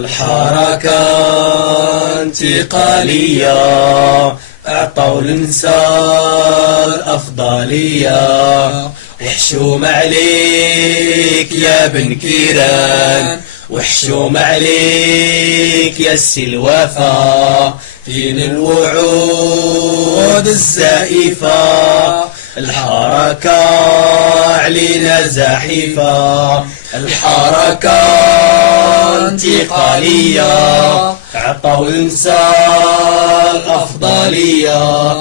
الحركة انتقالية أعطوا الإنسان أفضلية، وحشوم عليك يا بن كيران، وحشوم عليك يا السي الوفا، فين الوعود الزائفة، الحركة علينا زاحفة، الحركة انتقالية عطوا الإنسان أفضلية،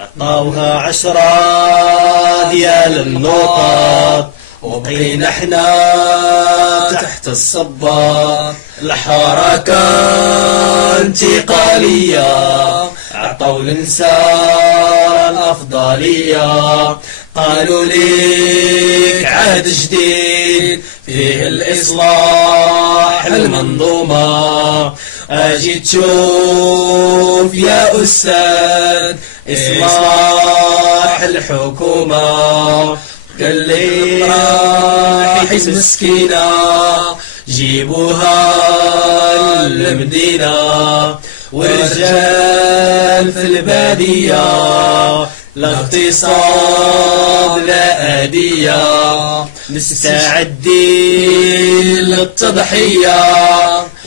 عطاوها 10 ديال النقط، وبقينا احنا تحت الصباط، الحركة انتقالية عطوا الإنسان أفضلية، قالوا ليك عهد جديد فيه الإصلاح المنظومة، أجي تشوف يا أستاذ إصلاح الحكومة، قال لي راحت مسكينة جيبوها للمدينة، ورجال في البادية لا اغتصاب لا أذية، مستعدين للتضحية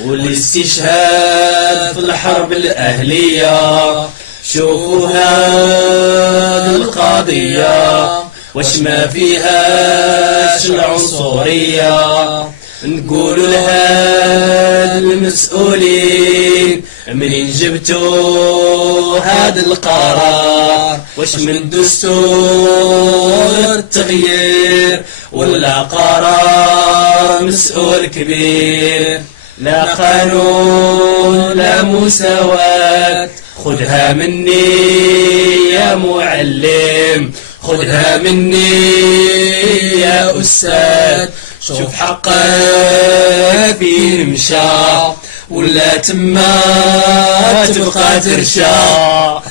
والاستشهاد في الحرب الأهلية، شوفوا هذه القضية واش ما فيهاش العنصرية، نقولوا لهاد المسؤولين منين جبتوا هذا القرار، واش من دستور التغيير ولا قرار مسؤول كبير، لا قانون لا مساواة، خذها مني يا معلم، خذها مني يا أستاذ، شوف حقك فين مشى ولا تما تبقى ترشا.